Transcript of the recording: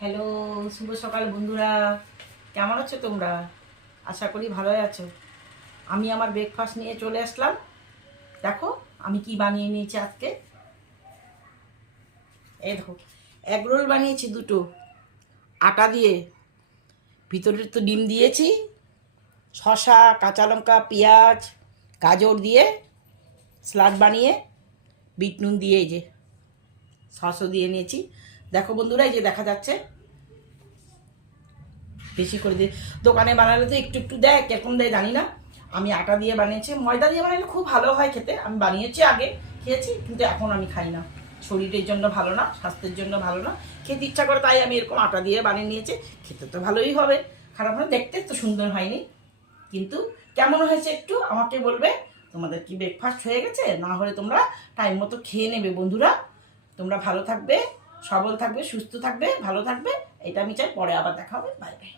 Hello, শুভ সকাল বন্ধুরা। কেমন আছো তোমরা? আশা করি ভালোই আছো। আমি আমার ব্রেকফাস্ট নিয়ে চলে আসলাম। দেখো আমি কি বানিয়ে নিয়েছি আজকে। এই দেখো, এগ রোল বানিয়েছি দুটো আটা দিয়ে। ভিতরে তো ডিম দিয়েছি, শসা, কাঁচা লঙ্কা, পেঁয়াজ, গাজর দিয়ে স্যালাড বানিয়ে বিট নুন দিয়ে এই যে সসও দিয়ে নিয়েছি। দেখো বন্ধুরা, এই যে দেখা যাচ্ছে বেশি করে দিয়ে। দোকানে বানালে তো একটু একটু দেয়, কিরকম দেয় জানি না। আমি আটা দিয়ে বানিয়েছি। ময়দা দিয়ে বানালে খুব ভালো হয় খেতে। আমি বানিয়েছি, আগে খেয়েছি, কিন্তু এখন আমি খাই না। শরীরের জন্য ভালো না, স্বাস্থ্যের জন্য ভালো না। খেতে ইচ্ছা করে তাই আমি এরকম আটা দিয়ে বানিয়ে নিয়েছি। খেতে তো ভালোই হবে, খারাপ না। দেখতে তো সুন্দর হয়নি, কিন্তু কেমন হয়েছে একটু আমাকে বলবে। তোমাদের কি ব্রেকফাস্ট হয়ে গেছে? না হলে তোমরা টাইম মতো খেয়ে নেবে বন্ধুরা। তোমরা ভালো থাকবে, সবল থাকবে, সুস্থ থাকবে, ভালো থাকবে, এটা আমি চাই। পরে আবার দেখা হবে। Bye bye.